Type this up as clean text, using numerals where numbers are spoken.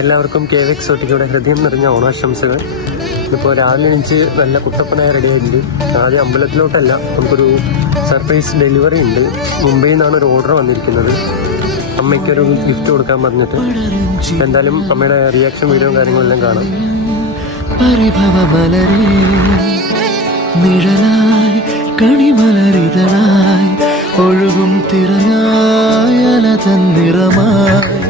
എല്ലാവർക്കും KV എക്സോട്ടിക്കയുടെ ഹൃദയം നിറഞ്ഞ ഓണാശംസകൾ. ഇപ്പോൾ രാവിലെ എണീച്ച് നല്ല കുട്ടപ്പനായ റെഡിയായിട്ടുണ്ട്. ആദ്യം അമ്പലത്തിലോട്ടല്ല, നമുക്കൊരു സർപ്രൈസ് ഡെലിവറി ഉണ്ട്. മുംബൈയിൽ നിന്നാണ് ഒരു ഓർഡർ വന്നിരിക്കുന്നത്. അമ്മയ്ക്കൊരു ഗിഫ്റ്റ് കൊടുക്കാൻ പറഞ്ഞിട്ട്. എന്തായാലും അമ്മയുടെ റിയാക്ഷൻ വീഡിയോയും കാര്യങ്ങളെല്ലാം കാണാം. നിഴലായി കണിമലരിതളായി ഒഴുകും തിരയായ നിറമായി